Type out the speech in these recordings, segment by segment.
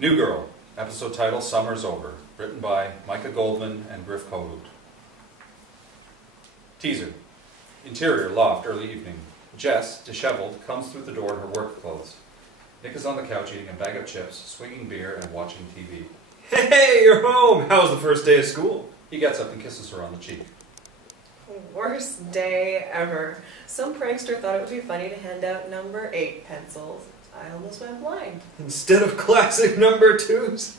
New Girl, episode title Summer's Over, written by Micah Goldman and Griff Kohout. Teaser. Interior, loft, early evening. Jess, disheveled, comes through the door in her work clothes. Nick is on the couch eating a bag of chips, swinging beer, and watching TV. Hey, you're home! How was the first day of school? He gets up and kisses her on the cheek. Worst day ever. Some prankster thought it would be funny to hand out number 8 pencils. I almost went blind. Instead of classic number 2s.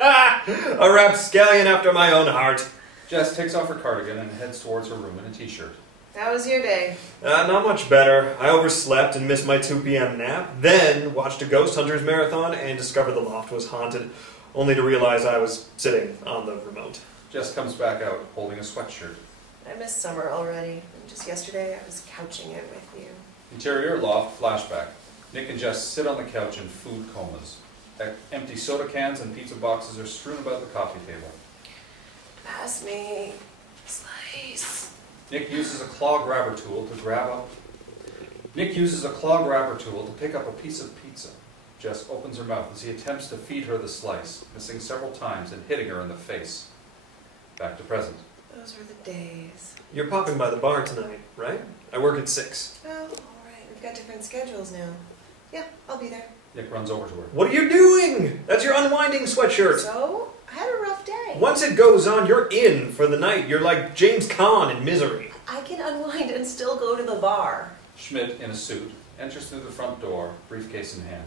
A rapscallion after my own heart. Jess takes off her cardigan and heads towards her room in a t-shirt. How was your day? Not much better. I overslept and missed my 2 p.m. nap, then watched a Ghost Hunters marathon and discovered the loft was haunted, only to realize I was sitting on the remote. Jess comes back out, holding a sweatshirt. I miss summer already. Just yesterday I was couching it with you. Interior, loft, flashback. Nick and Jess sit on the couch in food comas. Empty soda cans and pizza boxes are strewn about the coffee table. Pass me slice. Nick uses a claw grabber tool to pick up a piece of pizza. Jess opens her mouth as he attempts to feed her the slice, missing several times and hitting her in the face. Back to present. Those were the days. You're popping by the bar tonight, right? I work at 6. Oh, alright. We've got different schedules now. Yeah, I'll be there. Nick runs over to her. What are you doing? That's your unwinding sweatshirt. So? I had a rough day. Once it goes on, you're in for the night. You're like James Caan in Misery. I can unwind and still go to the bar. SCHMIDT, in a suit, enters through the front door, briefcase in hand.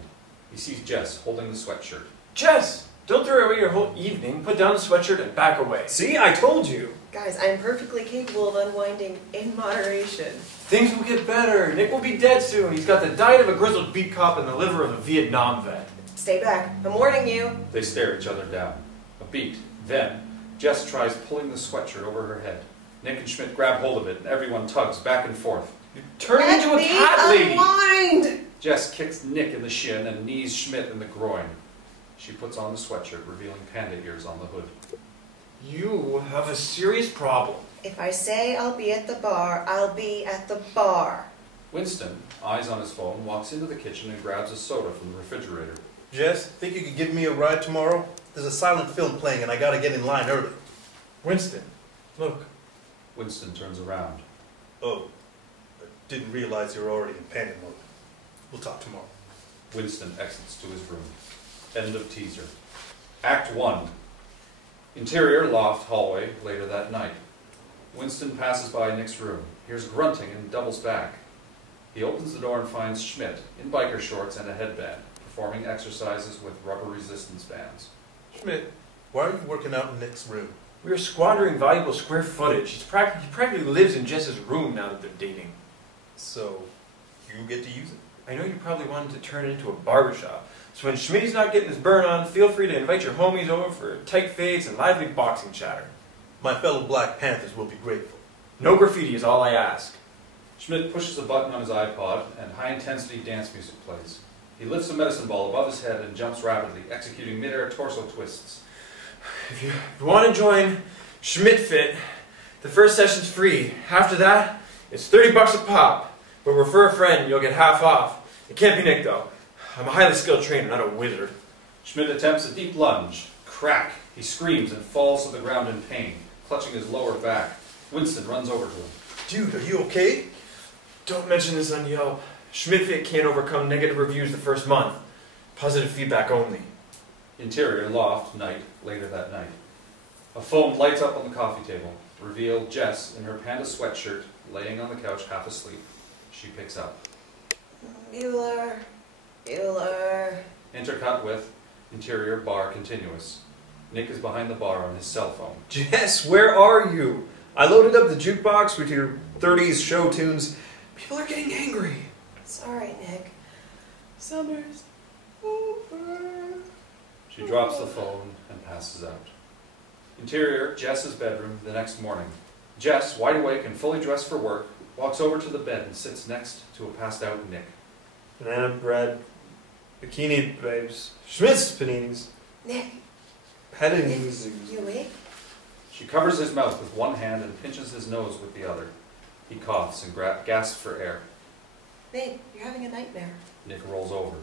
He sees Jess holding the sweatshirt. Jess! Don't throw away your whole evening. Put down the sweatshirt and back away. See, I told you. Guys, I'm perfectly capable of unwinding in moderation. Things will get better. Nick will be dead soon. He's got the diet of a grizzled beat cop and the liver of a Vietnam vet. Stay back. I'm warning you. They stare each other down. A beat. Then, Jess tries pulling the sweatshirt over her head. Nick and SCHMIDT grab hold of it, and everyone tugs back and forth. You're turning into a cat lady! Unwind! Jess kicks Nick in the shin and knees SCHMIDT in the groin. She puts on the sweatshirt, revealing panda ears on the hood. You have a serious problem. If I say I'll be at the bar, I'll be at the bar. Winston, eyes on his phone, walks into the kitchen and grabs a soda from the refrigerator. Jess, think you could give me a ride tomorrow? There's a silent film playing and I gotta get in line early. Winston, look. Winston turns around. Oh, I didn't realize you were already in panic mode. We'll talk tomorrow. Winston exits to his room. End of teaser. Act 1. Interior, loft, hallway, later that night. Winston passes by Nick's room, hears grunting and doubles back. He opens the door and finds SCHMIDT in biker shorts and a headband, performing exercises with rubber resistance bands. SCHMIDT, why are you working out in Nick's room? We are squandering valuable square footage. He practically lives in Jess's room now that they're dating. So, you get to use it? I know you probably wanted to turn it into a barbershop. So when SCHMIDT's not getting his burn on, feel free to invite your homies over for tight fades and lively boxing chatter. My fellow Black Panthers will be grateful. No graffiti is all I ask. SCHMIDT pushes a button on his iPod and high-intensity dance music plays. He lifts a medicine ball above his head and jumps rapidly, executing mid-air torso twists. If you want to join SCHMIDT Fit, the first session's free. After that, it's $30 a pop. But refer a friend and you'll get half off. It can't be Nick though. I'm a highly skilled trainer, not a wizard. SCHMIDT attempts a deep lunge. Crack! He screams and falls to the ground in pain, clutching his lower back. Winston runs over to him. Dude, are you okay? Don't mention this on Yelp. SCHMIDT Fit can't overcome negative reviews the first month. Positive feedback only. Interior, loft, night, later that night. A phone lights up on the coffee table. Reveal Jess in her panda sweatshirt, laying on the couch half asleep. She picks up. Bueller. Intercut with interior, bar continuous. Nick is behind the bar on his cell phone. Jess, where are you? I loaded up the jukebox with your 30s show tunes. People are getting angry. It's alright, Nick. Summer's over. She drops the phone and passes out. Interior, Jess's bedroom, the next morning. Jess, wide awake and fully dressed for work, walks over to the bed and sits next to a passed-out Nick. Banana bread, bikini babes, SCHMIDT's paninis, Nick. petting You awake? She covers his mouth with one hand and pinches his nose with the other. He coughs and gasps for air. Babe, you're having a nightmare. Nick rolls over.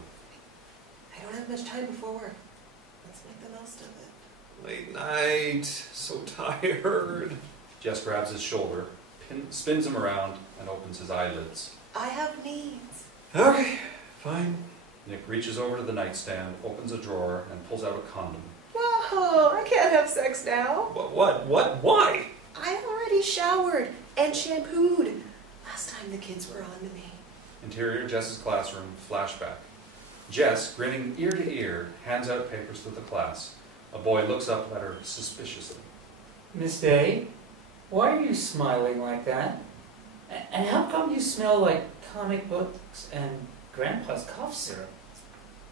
I don't have much time before work. Let's make the most of it. Late night, so tired. Jess grabs his shoulder, spins him around, and opens his eyelids. I have needs. Okay, fine. Nick reaches over to the nightstand, opens a drawer, and pulls out a condom. Whoa, I can't have sex now. What? Why? I already showered and shampooed. Last time the kids were on to me. Interior Jess's classroom, flashback. Jess, grinning ear to ear, hands out papers to the class. A boy looks up at her suspiciously. Miss Day, why are you smiling like that? And how come you smell like comic books and Grandpa's cough syrup?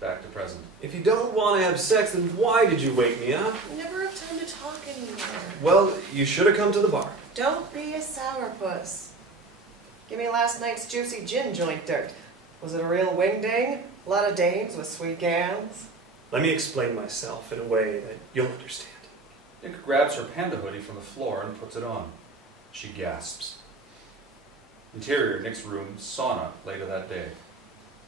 Back to present. If you don't want to have sex, then why did you wake me up? I never have time to talk anymore. Well, you should have come to the bar. Don't be a sourpuss. Give me last night's juicy gin joint dirt. Was it a real wing-ding? A lot of dames with sweet gowns? Let me explain myself in a way that you'll understand. Nick grabs her panda hoodie from the floor and puts it on. She gasps. Interior Nick's room, sauna, later that day.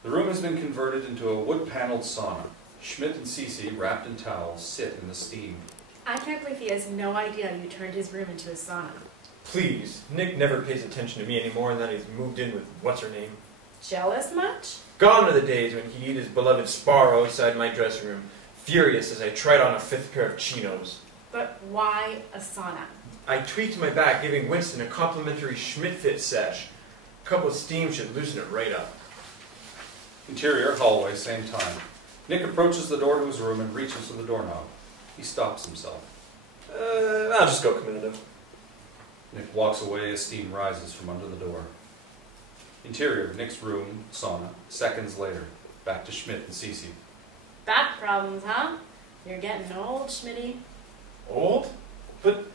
The room has been converted into a wood-paneled sauna. SCHMIDT and CECE, wrapped in towels, sit in the steam. I can't believe he has no idea you turned his room into a sauna. Please, Nick never pays attention to me anymore, and that he's moved in with what's-her-name. Jealous much? Gone are the days when he'd eat his beloved Sparrow outside my dressing room, furious as I tried on a 5th pair of chinos. But why a sauna? I tweaked my back, giving Winston a complimentary SCHMIDT fit sesh. A couple of steams should loosen it right up. Interior hallway, same time. Nick approaches the door to his room and reaches for the doorknob. He stops himself. I'll just go, Commando. Nick walks away as steam rises from under the door. Interior, Nick's room, sauna. Seconds later, back to SCHMIDT and CECE. Back problems, huh? You're getting old, Schmitty. Old? But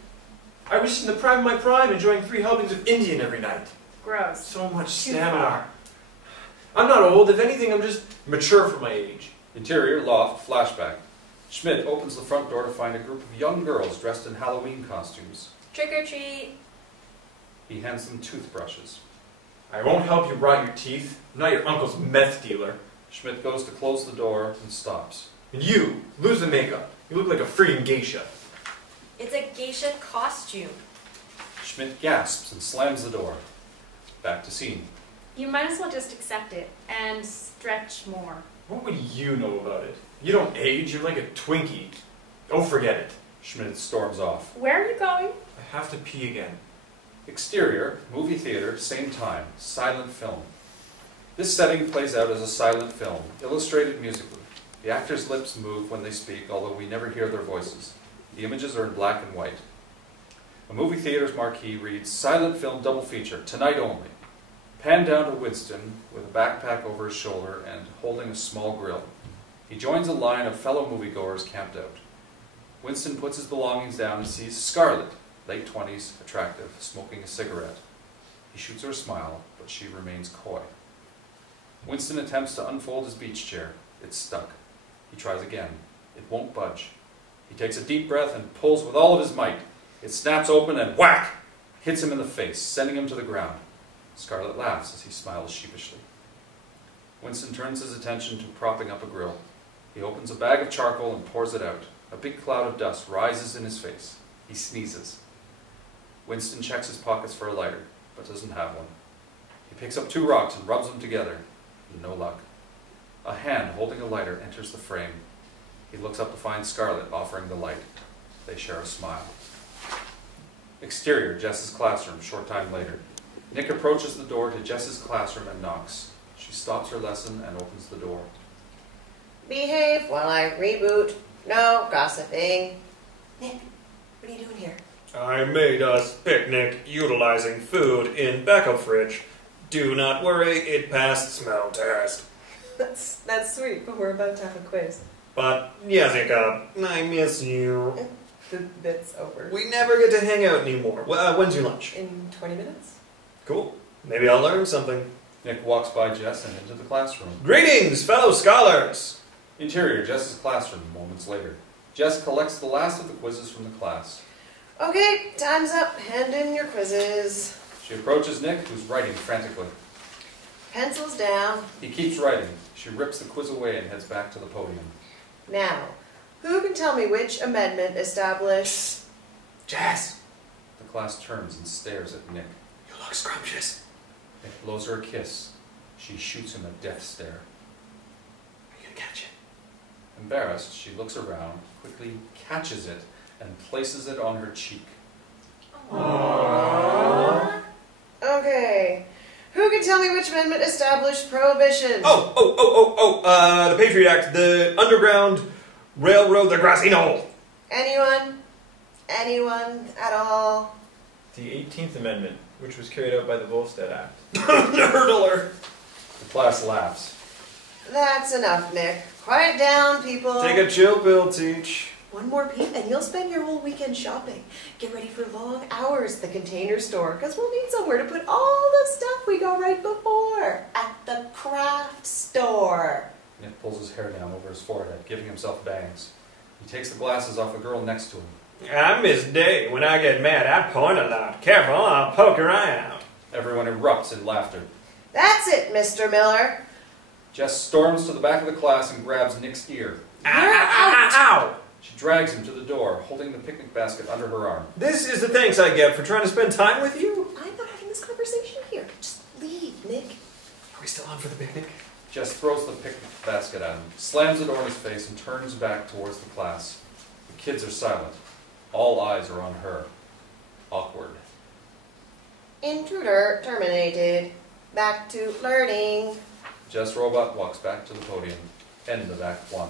I was in the prime of my prime, enjoying 3 helpings of Indian every night. Gross. So much Too stamina. far. I'm not old. If anything, I'm just mature for my age. Interior, loft, flashback. SCHMIDT opens the front door to find a group of young girls dressed in Halloween costumes. Trick or treat. He hands them toothbrushes. I won't help you rot your teeth. I'm not your uncle's meth dealer. SCHMIDT goes to close the door and stops. And you, lose the makeup. You look like a freaking geisha. It's a geisha costume. SCHMIDT gasps and slams the door. Back to scene. You might as well just accept it and stretch more. What would you know about it? You don't age. You're like a Twinkie. Oh, forget it. SCHMIDT storms off. Where are you going? I have to pee again. Exterior, movie theater, same time, silent film. This setting plays out as a silent film, illustrated musically. The actors' lips move when they speak, although we never hear their voices. The images are in black and white. A movie theater's marquee reads, "Silent film double feature, tonight only." Pan down to Winston with a backpack over his shoulder and holding a small grill. He joins a line of fellow moviegoers camped out. Winston puts his belongings down and sees Scarlett, late 20s, attractive, smoking a cigarette. He shoots her a smile, but she remains coy. Winston attempts to unfold his beach chair. It's stuck. He tries again. It won't budge. He takes a deep breath and pulls with all of his might. It snaps open and whack! Hits him in the face, sending him to the ground. Scarlett laughs as he smiles sheepishly. Winston turns his attention to propping up a grill. He opens a bag of charcoal and pours it out. A big cloud of dust rises in his face. He sneezes. Winston checks his pockets for a lighter, but doesn't have one. He picks up 2 rocks and rubs them together. No luck. A hand holding a lighter enters the frame. He looks up to find Scarlett offering the light. They share a smile. Exterior, Jess's classroom, short time later. Nick approaches the door to Jess's classroom and knocks. She stops her lesson and opens the door. Behave while I reboot. No gossiping. Nick, what are you doing here? I made us picnic utilizing food in backup fridge. Do not worry, it passed smell test. That's sweet, but we're about to have a quiz. But, Jessica, I miss you. The bit's over. We never get to hang out anymore. When's your lunch? In 20 minutes? Cool. Maybe I'll learn something. Nick walks by Jess and into the classroom. Greetings, fellow scholars! Interior, Jess's classroom, moments later. Jess collects the last of the quizzes from the class. Okay, time's up. Hand in your quizzes. She approaches Nick, who's writing frantically. Pencils down. He keeps writing. She rips the quiz away and heads back to the podium. Now, Who can tell me which amendment established... Jess, The class turns and stares at Nick. you look scrumptious. Nick blows her a kiss. She shoots him a death stare. Are you gonna catch it? Embarrassed, she looks around, quickly catches it, and places it on her cheek. Aww. Okay. Who can tell me which amendment established prohibition? The Patriot Act, the Underground Railroad, the Grassy Knoll. Anyone? Anyone at all? The 18th Amendment, which was carried out by the Volstead Act. Nerd alert. The class laughs. That's enough, Nick. Quiet down, people. Take a chill pill, Teach. One more peep and you'll spend your whole weekend shopping. Get ready for long hours at the Container Store, because we'll need somewhere to put all the stuff we got right before. At the craft store. Nick pulls his hair down over his forehead, giving himself bangs. He takes the glasses off the girl next to him. I miss Day. When I get mad, I point a lot. Careful, I'll poke your eye out. Everyone erupts in laughter. That's it, Mr. Miller. Jess storms to the back of the class and grabs Nick's ear. You're out. Ow! She drags him to the door, holding the picnic basket under her arm. This is the thanks I get for trying to spend time with you? I'm not having this conversation here. Just leave, Nick. Are we still on for the picnic? Jess throws the picnic basket at him, slams the door in his face, and turns back towards the class. The kids are silent. All eyes are on her. Awkward. Intruder terminated. Back to learning. Jess Robot walks back to the podium. End of Act 1.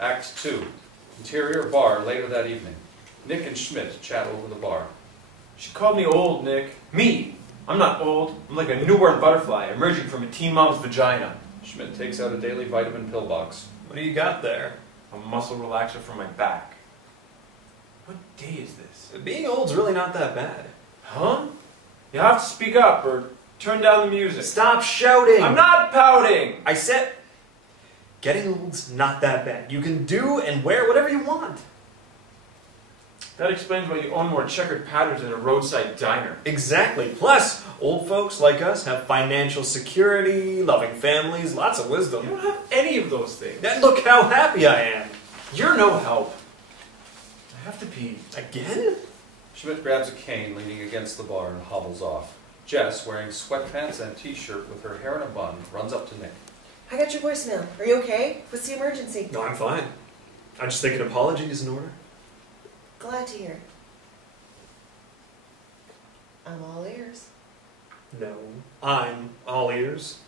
Act 2. Interior bar later that evening. Nick and SCHMIDT chat over the bar. She called me old, Nick. Me! I'm not old. I'm like a newborn butterfly emerging from a teen mom's vagina. SCHMIDT takes out a daily vitamin pill box. What do you got there? A muscle relaxer for my back. What day is this? Being old's really not that bad. Huh? You have to speak up or turn down the music. Stop shouting! I'm not pouting! I said... Getting old's not that bad. You can do and wear whatever you want. That explains why you own more checkered patterns than a roadside diner. Exactly. Plus, old folks like us have financial security, loving families, lots of You wisdom. don't have any of those things. And look how happy I am. You're no help. I have to pee. Again? SCHMIDT grabs a cane leaning against the bar and hobbles off. Jess, wearing sweatpants and a t-shirt with her hair in a bun, runs up to Nick. I got your voicemail. Are you okay? What's the emergency? No, I'm fine. I just think an apology is in order. Glad to hear. I'm all ears. No, I'm all ears.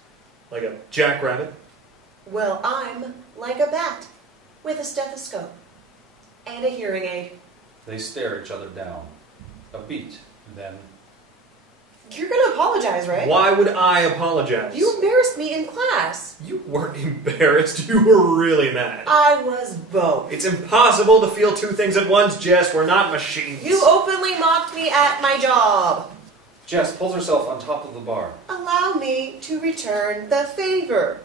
Like a jackrabbit. Well, I'm like a bat with a stethoscope and a hearing aid. They stare each other down. A beat, then... You're gonna apologize, right? Why would I apologize? You embarrassed me in class. You weren't embarrassed. You were really mad. I was both. It's impossible to feel two things at once, Jess. We're not machines. You openly mocked me at my job. Jess pulls herself on top of the bar. Allow me to return the favor.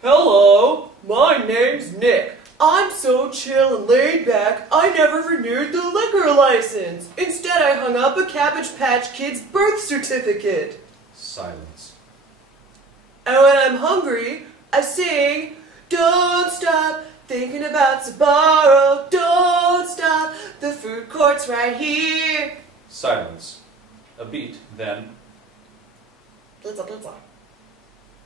Hello, my name's Nick. I'm so chill and laid back, I never renewed the liquor license. Instead, I hung up a Cabbage Patch Kid's birth certificate. Silence. And when I'm hungry, I sing, don't stop thinking about Sbarro, don't stop, the food court's right here. Silence. A beat, then... Blitza, blitza.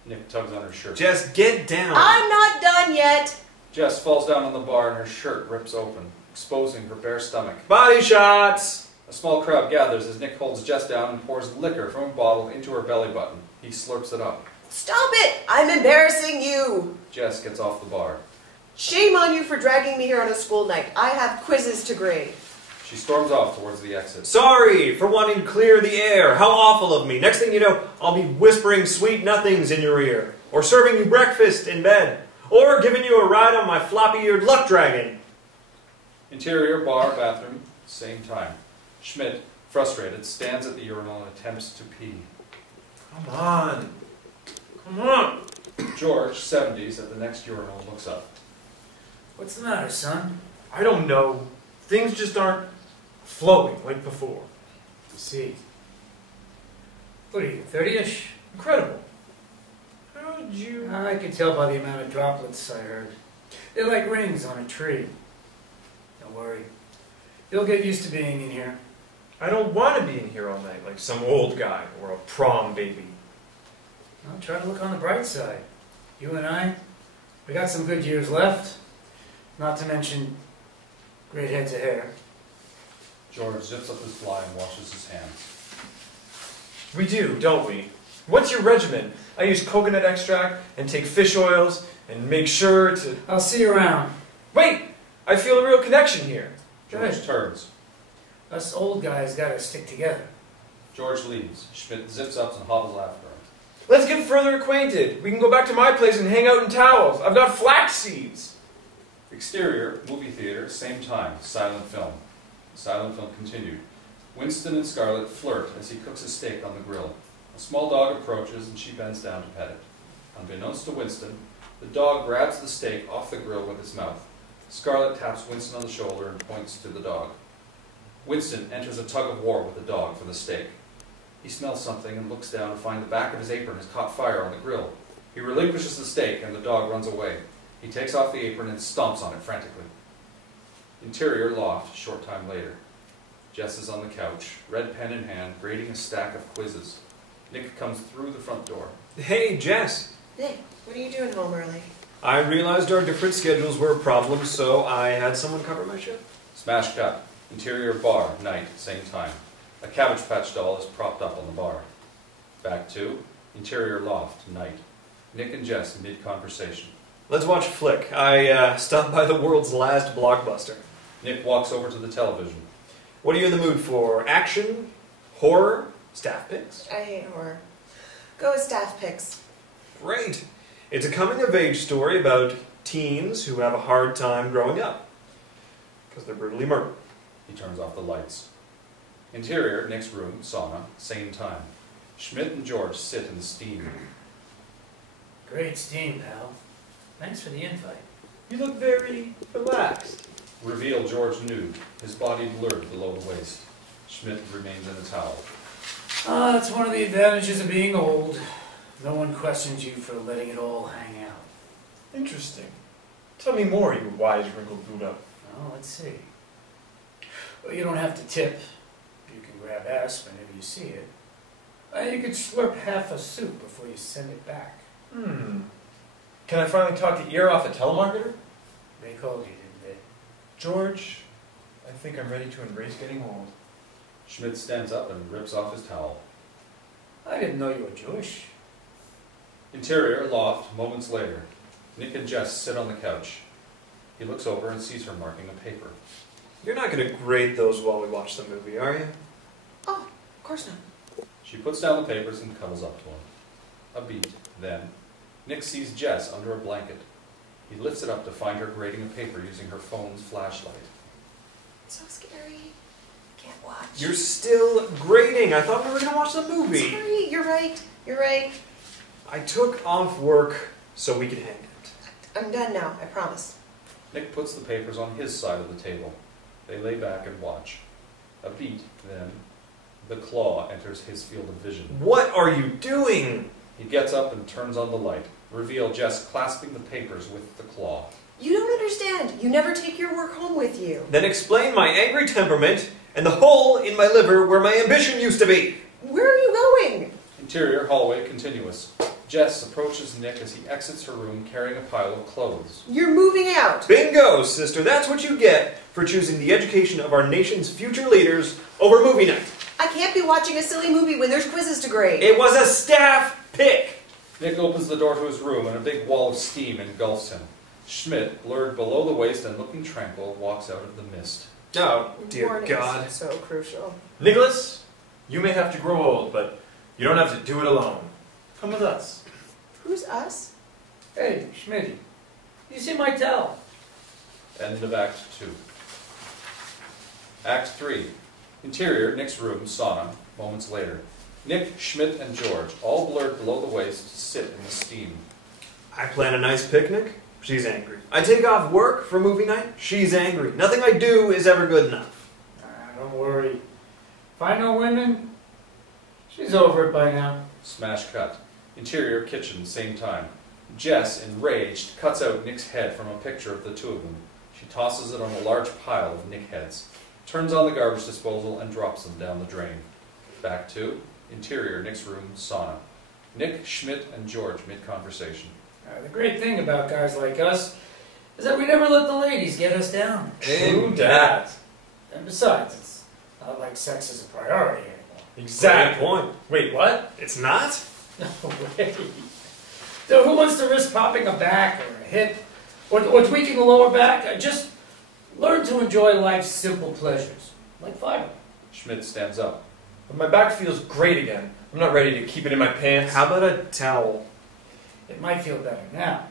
Nick tugs on her shirt. Jess, get down. I'm not done yet. Jess falls down on the bar and her shirt rips open, exposing her bare stomach. Body shots. A small crowd gathers as Nick holds Jess down and pours liquor from a bottle into her belly button. He slurps it up. Stop it! I'm embarrassing you. Jess gets off the bar. Shame on you for dragging me here on a school night. I have quizzes to grade. She storms off towards the exit. Sorry for wanting to clear the air. How awful of me. Next thing you know, I'll be whispering sweet nothings in your ear. Or serving you breakfast in bed. Or giving you a ride on my floppy-eared luck dragon. Interior bar, bathroom, same time. SCHMIDT, frustrated, stands at the urinal and attempts to pee. Come on. Come on. George, 70s, at the next urinal, looks up. What's the matter, son? I don't know. Things just aren't flowing like before. You see. What are you, 30-ish? Incredible. How did you... I could tell by the amount of droplets I heard. They're like rings on a tree. Don't worry. You'll get used to being in here. I don't want to be in here all night like some old guy or a prom baby. Well, try to look on the bright side. You and I, we got some good years left. Not to mention great heads of hair. George zips up his fly and washes his hands. We do, don't we? What's your regimen? I use coconut extract and take fish oils and make sure to... I'll see you around. Wait! I feel a real connection here. George turns. Us old guys gotta stick together. George leaves. SCHMIDT zips up and hobbles after him. Let's get further acquainted. We can go back to my place and hang out in towels. I've got flax seeds. Exterior, movie theater, same time, silent film. The silent film continued. Winston and Scarlett flirt as he cooks a steak on the grill. A small dog approaches and she bends down to pet it. Unbeknownst to Winston, the dog grabs the steak off the grill with its mouth. Scarlett taps Winston on the shoulder and points to the dog. Winston enters a tug of war with the dog for the steak. He smells something and looks down to find the back of his apron has caught fire on the grill. He relinquishes the steak and the dog runs away. He takes off the apron and stomps on it frantically. Interior loft, short time later. Jess is on the couch, red pen in hand, grading a stack of quizzes. Nick comes through the front door. Hey, Jess. Nick, what are you doing home early? I realized our different schedules were a problem, so I had someone cover my shift. Smash cut. Interior bar, night, same time. A Cabbage Patch doll is propped up on the bar. Back to interior loft, night. Nick and Jess mid-conversation. Let's watch a flick. I stopped by the world's last blockbuster. Nick walks over to the television. What are you in the mood for? Action? Horror? Staff picks? I hate horror. Go with staff picks. Great. It's a coming-of-age story about teens who have a hard time growing up because they're brutally murdered. He turns off the lights. Interior, Nick's room, sauna, same time. SCHMIDT and George sit in the steam. Great steam, pal. Thanks for the invite. You look very relaxed. Reveal George nude, his body blurred below the waist. SCHMIDT remains in a towel. Ah, that's one of the advantages of being old. No one questions you for letting it all hang out. Interesting. Tell me more, you wise wrinkled Buddha. Oh, let's see. Well, you don't have to tip. You can grab ass whenever you see it. You could slurp half a soup before you send it back. Can I finally talk the ear off a telemarketer? They called you, didn't they? George, I think I'm ready to embrace getting old. SCHMIDT stands up and rips off his towel. I didn't know you were Jewish. Interior, loft, moments later. Nick and Jess sit on the couch. He looks over and sees her marking a paper. You're not going to grade those while we watch the movie, are you? Oh, of course not. She puts down the papers and cuddles up to him. A beat, then, Nick sees Jess under a blanket. He lifts it up to find her grading a paper using her phone's flashlight. So scary. Can't watch. You're still grading. I thought we were going to watch the movie. Sorry, you're right. You're right. I took off work so we could hang out. I'm done now, I promise. Nick puts the papers on his side of the table. They lay back and watch. A beat, then, the claw enters his field of vision. What are you doing? He gets up and turns on the light. Reveal Jess clasping the papers with the claw. You don't understand. You never take your work home with you. Then explain my angry temperament and the hole in my liver where my ambition used to be. Where are you going? Interior, hallway, continuous. Jess approaches Nick as he exits her room carrying a pile of clothes. You're moving out. Bingo, sister. That's what you get for choosing the education of our nation's future leaders over movie night. I can't be watching a silly movie when there's quizzes to grade. It was a staff pick. Nick opens the door to his room and a big wall of steam engulfs him. SCHMIDT, blurred below the waist and looking tranquil, walks out of the mist. Oh, dear Warnings. God. So crucial. Nicholas, you may have to grow old, but you don't have to do it alone. Come with us. Who's us? Hey, SCHMIDT. You see my towel? End of Act 2. Act 3. Interior, Nick's room, sauna, moments later. Nick, SCHMIDT, and George, all blurred below the waist, sit in the steam. I plan a nice picnic. She's angry. I take off work for movie night. She's angry. Nothing I do is ever good enough. Don't worry. If I know women, she's over it by now. Smash cut. Interior, kitchen, same time. Jess, enraged, cuts out Nick's head from a picture of the two of them. She tosses it on a large pile of Nick heads, turns on the garbage disposal, and drops them down the drain. Back to interior Nick's room, sauna. Nick, SCHMIDT, and George mid-conversation. The great thing about guys like us is that we never let the ladies get us down. True that. And besides, it's not like sex is a priority anymore. Exactly. Great point. Wait, what? It's not? No way. So who wants to risk popping a back or a hip or tweaking a lower back? Just learn to enjoy life's simple pleasures, like fiber. SCHMIDT stands up. But my back feels great again. I'm not ready to keep it in my pants. How about a towel? It might feel better now.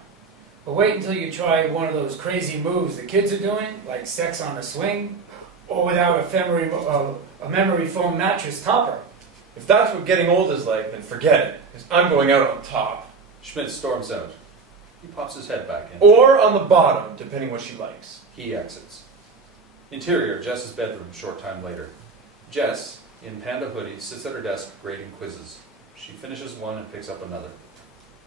But wait until you try one of those crazy moves the kids are doing, like sex on a swing, or without a memory foam mattress topper. If that's what getting old is like, then forget it, because I'm going out on top. SCHMIDT storms out. He pops his head back in. Or on the bottom, depending what she likes. He exits. Interior, Jess's bedroom, short time later. Jess, in panda hoodie, sits at her desk grading quizzes. She finishes one and picks up another.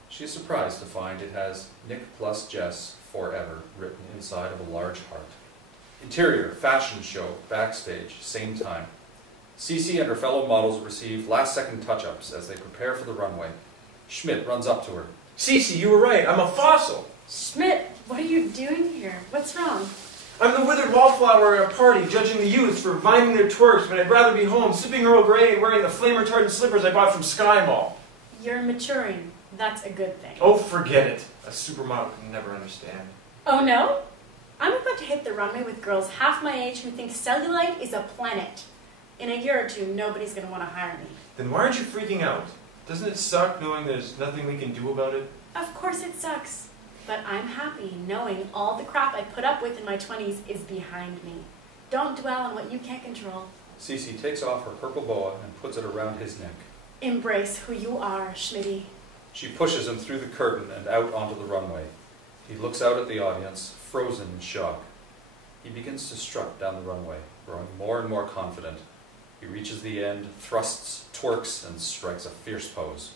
She is surprised to find it has Nick plus Jess forever written inside of a large heart. Interior, fashion show, backstage, same time. CECE and her fellow models receive last-second touch-ups as they prepare for the runway. SCHMIDT runs up to her. CECE, you were right. I'm a fossil. SCHMIDT, what are you doing here? What's wrong? I'm the withered wallflower at a party, judging the youths for viming their twerks, but I'd rather be home, sipping Earl Grey and wearing the flame-retardant slippers I bought from Sky Mall. You're maturing. That's a good thing. Oh, forget it. A supermodel can never understand. Oh no? I'm about to hit the runway with girls half my age who think cellulite is a planet. In a year or two, nobody's going to want to hire me. Then why aren't you freaking out? Doesn't it suck knowing there's nothing we can do about it? Of course it sucks. But I'm happy knowing all the crap I put up with in my 20s is behind me. Don't dwell on what you can't control. CECE takes off her purple boa and puts it around his neck. Embrace who you are, SCHMIDT. She pushes him through the curtain and out onto the runway. He looks out at the audience, frozen in shock. He begins to strut down the runway, growing more and more confident. He reaches the end, thrusts, twerks, and strikes a fierce pose.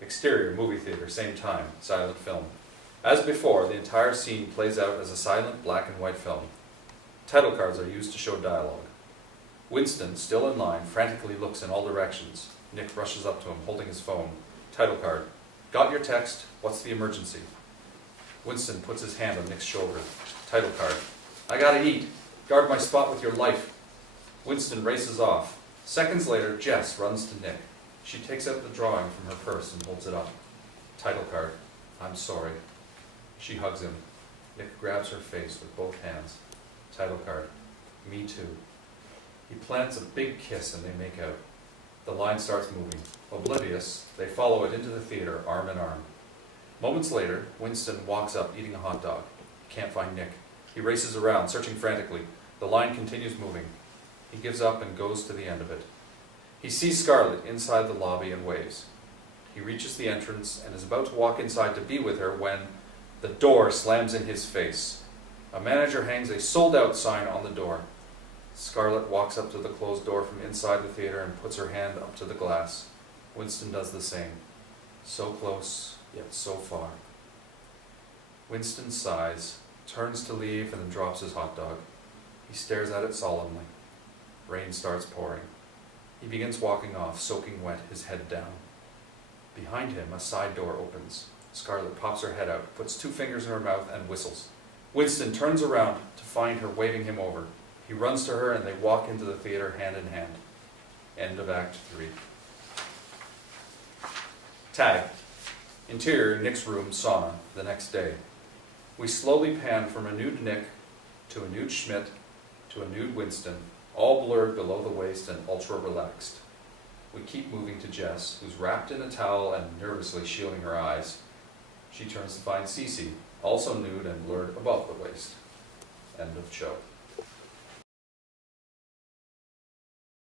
Exterior, movie theater, same time, silent film. As before, the entire scene plays out as a silent black and white film. Title cards are used to show dialogue. Winston, still in line, frantically looks in all directions. Nick rushes up to him, holding his phone. Title card. Got your text. What's the emergency? Winston puts his hand on Nick's shoulder. Title card. I gotta eat. Guard my spot with your life. Winston races off. Seconds later, Jess runs to Nick. She takes out the drawing from her purse and holds it up. Title card. I'm sorry. She hugs him. Nick grabs her face with both hands. Title card. Me too. He plants a big kiss and they make out. The line starts moving. Oblivious, they follow it into the theater, arm in arm. Moments later, Winston walks up eating a hot dog. He can't find Nick. He races around, searching frantically. The line continues moving. He gives up and goes to the end of it. He sees Scarlett inside the lobby and waves. He reaches the entrance and is about to walk inside to be with her when the door slams in his face. A manager hangs a sold-out sign on the door. Scarlett walks up to the closed door from inside the theater and puts her hand up to the glass. Winston does the same. So close, yet so far. Winston sighs, turns to leave, and then drops his hot dog. He stares at it solemnly. Rain starts pouring. He begins walking off, soaking wet, his head down. Behind him, a side door opens. Scarlett pops her head out, puts 2 fingers in her mouth, and whistles. Winston turns around to find her waving him over. He runs to her, and they walk into the theater hand in hand. End of Act 3. Tag. Interior, Nick's room, sauna, the next day. We slowly pan from a nude Nick to a nude SCHMIDT to a nude Winston, all blurred below the waist and ultra relaxed. We keep moving to Jess, who's wrapped in a towel and nervously shielding her eyes. She turns to find CECE, also nude and blurred above the waist. End of show.